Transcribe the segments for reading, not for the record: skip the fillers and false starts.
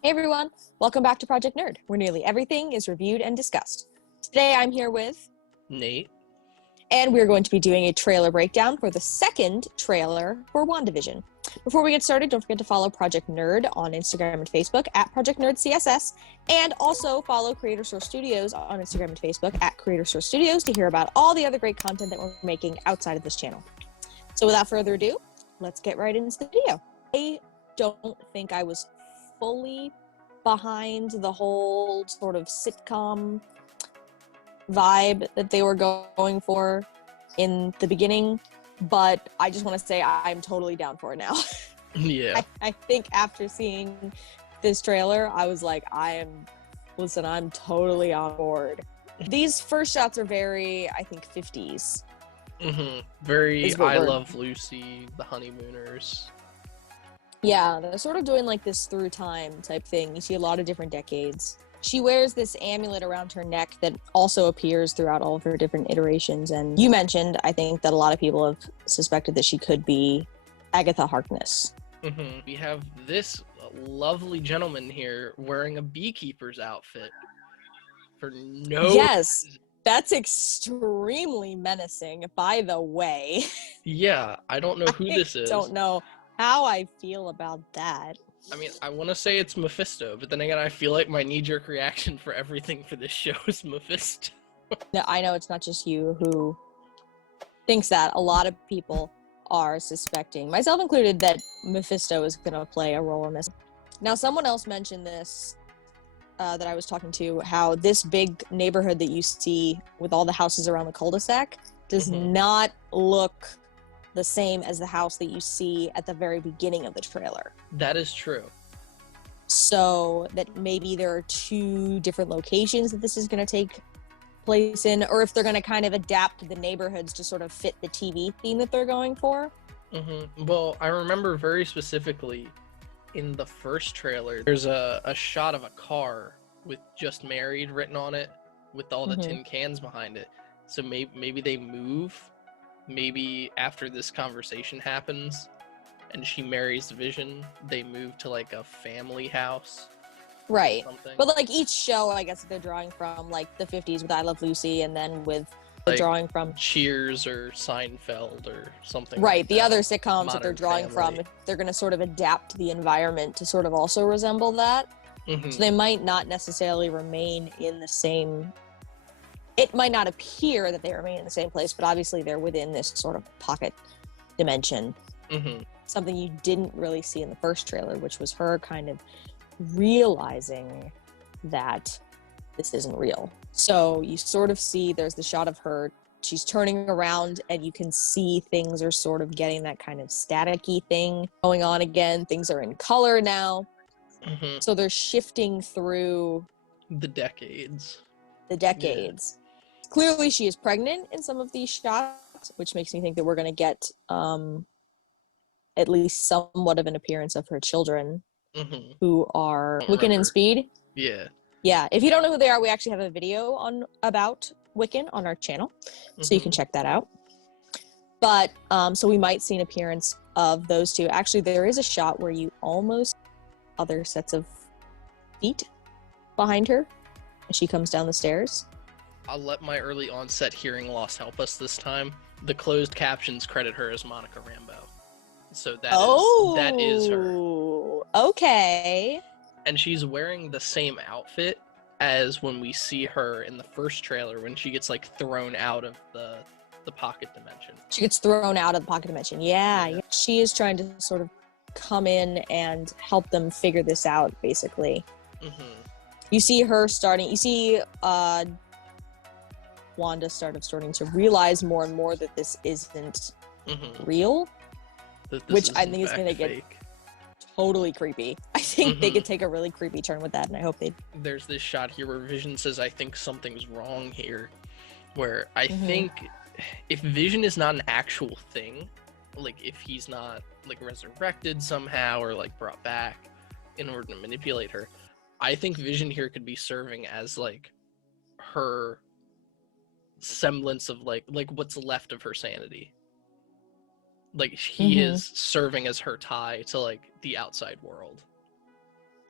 Hey everyone, welcome back to Project Nerd, where nearly everything is reviewed and discussed. Today I'm here with Nate. and we're going to be doing a trailer breakdown for the second trailer for Wandavision. Before we get started, don't forget to follow Project Nerd on Instagram and Facebook at Project Nerd CSS, and also follow Creator Source Studios on Instagram and Facebook at Creator Source Studios to hear about all the other great content that we're making outside of this channel. So without further ado, let's get right into the video. I don't think I was fully behind the whole sort of sitcom vibe that they were going for in the beginning, but I just want to say I'm totally down for it now. Yeah. I think after seeing this trailer, I was like, I'm totally on board. These first shots are very, I think, 50s. Very I Love Lucy, the Honeymooners. Yeah, they're sort of doing like this through time type thing. You see a lot of different decades. She wears this amulet around her neck that also appears throughout all of her different iterations. And you mentioned, I think, that a lot of people have suspected that she could be Agatha Harkness. We have this lovely gentleman here wearing a beekeeper's outfit for no Yes, that's extremely menacing, by the way. Yeah, I don't know who this is. I don't know how I feel about that. I mean, I want to say it's Mephisto, but then again, I feel like my knee-jerk reaction for everything for this show is Mephisto. No, I know it's not just you who thinks that. A lot of people are suspecting, myself included, that Mephisto is going to play a role in this. Now, someone else mentioned this that I was talking to, how this big neighborhood that you see with all the houses around the cul-de-sac does not look the same as the house that you see at the very beginning of the trailer. That is true. So that maybe there are two different locations that this is going to take place in, or if they're going to kind of adapt the neighborhoods to sort of fit the TV theme that they're going for. Well, I remember very specifically in the first trailer, there's a shot of a car with "Just Married" written on it with all the tin cans behind it. So maybe they move. Maybe after this conversation happens and she marries Vision, they move to like a family house. Right. But like each show, I guess they're drawing from like the 50s with I Love Lucy, and then with the like drawing from Cheers or Seinfeld or something. Right. Like the other sitcoms Modern that they're drawing Family. from, they're going to sort of adapt the environment to sort of also resemble that. So they might not necessarily remain in the same. It might not appear that they remain in the same place, but obviously they're within this sort of pocket dimension. Something you didn't really see in the first trailer, which was her kind of realizing that this isn't real. So you sort of see there's the shot of her, she's turning around and you can see things are sort of getting that kind of staticky thing going on again. Things are in color now. So they're shifting through the decades. Yeah. Clearly she is pregnant in some of these shots, which makes me think that we're going to get at least somewhat of an appearance of her children, who are Wiccan and Speed. Yeah. If you don't know who they are, we actually have a video about Wiccan on our channel, so you can check that out. But so we might see an appearance of those two. Actually, there is a shot where you almost other sets of feet behind her as she comes down the stairs. I'll let my early onset hearing loss help us this time. The closed captions credit her as Monica Rambeau. So that is her. Okay. And she's wearing the same outfit as when we see her in the first trailer when she gets like thrown out of the pocket dimension. She gets thrown out of the pocket dimension. Yeah. She is trying to sort of come in and help them figure this out, basically. You see her starting, you see Wanda starting to realize more and more that this isn't real, which I think is going to get totally creepy. I think they could take a really creepy turn with that, and I hope they... There's this shot here where Vision says, I think something's wrong here, where I think if Vision is not an actual thing, like if he's not like resurrected somehow or like brought back in order to manipulate her, I think Vision here could be serving as like her semblance of like what's left of her sanity. Like he is serving as her tie to like the outside world.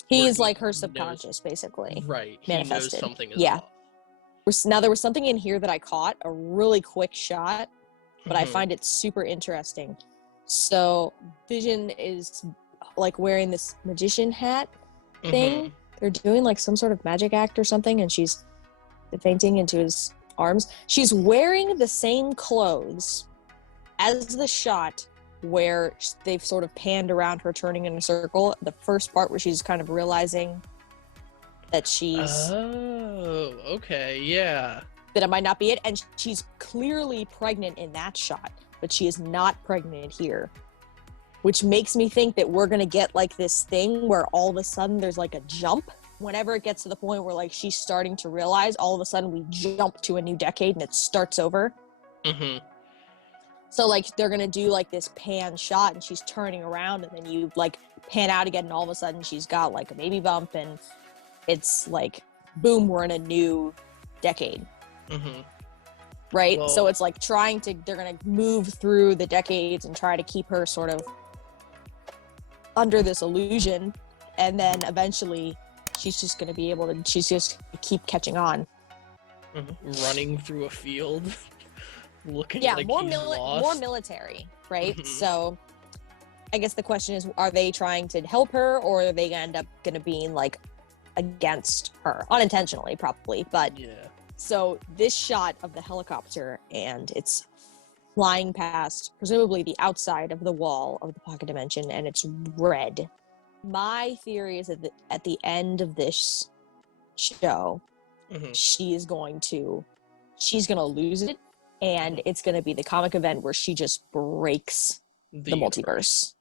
He's like her subconscious, basically. Right. Manifested. He knows something is yeah. off. Now, there was something in here that I caught, a really quick shot, but I find it super interesting. So Vision is like wearing this magician hat thing. They're doing like some sort of magic act or something, and she's fainting into his arms. She's wearing the same clothes as the shot where they've sort of panned around her turning in a circle. The first part where she's kind of realizing that she's... Oh, okay, yeah. That it might not be it, and she's clearly pregnant in that shot, but she is not pregnant here. Which makes me think that we're gonna get like this thing where all of a sudden there's like a jump. Whenever it gets to the point where like she's starting to realize, all of a sudden we jump to a new decade and it starts over. So like they're gonna do like this pan shot and she's turning around, and then you like pan out again, and all of a sudden she's got like a baby bump, and it's like boom, we're in a new decade. Right? Well, so it's like they're gonna move through the decades and try to keep her sort of under this illusion, and then eventually she's just gonna be able to, she's just keep catching on. Running through a field. Looking like more he's lost. more military, right? So I guess the question is, are they trying to help her, or are they gonna end up being like against her unintentionally, probably? But yeah. So this shot of the helicopter, and it's flying past presumably the outside of the wall of the pocket dimension, and it's red. My theory is that at the end of this show, she's gonna lose it, and it's gonna be the comic event where she just breaks the multiverse.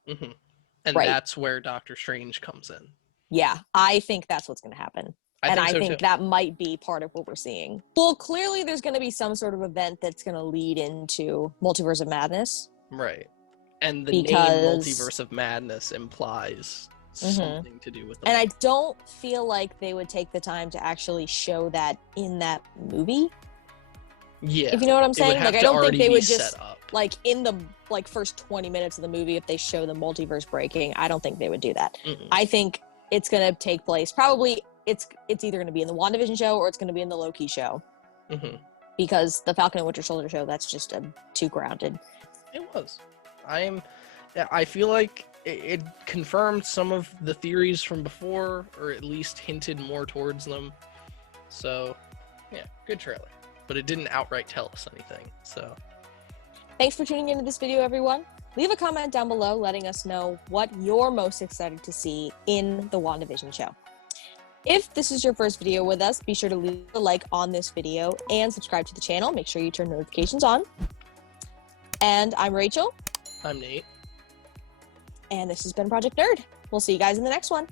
And that's where Doctor Strange comes in. Yeah, I think that's what's gonna happen. I think too. that might be part of what we're seeing. Well, clearly there's going to be some sort of event that's going to lead into Multiverse of Madness. Right. And the name Multiverse of Madness implies something to do with them. And I don't feel like they would take the time to actually show that in that movie. Yeah. If you know what I'm saying? Like, I don't think they would just, like, in the first 20 minutes of the movie, if they show the multiverse breaking, I don't think they would do that. I think it's going to take place probably... It's either going to be in the Wandavision show or it's going to be in the Loki show. Because the Falcon and Winter Soldier show, that's just too grounded. It was. I feel like it confirmed some of the theories from before, or at least hinted more towards them. So, yeah, good trailer. But it didn't outright tell us anything, so. Thanks for tuning into this video, everyone. Leave a comment down below letting us know what you're most excited to see in the Wandavision show. If this is your first video with us, be sure to leave a like on this video and subscribe to the channel. Make sure you turn notifications on. And I'm Rachel. I'm Nate. And this has been Project Nerd. We'll see you guys in the next one.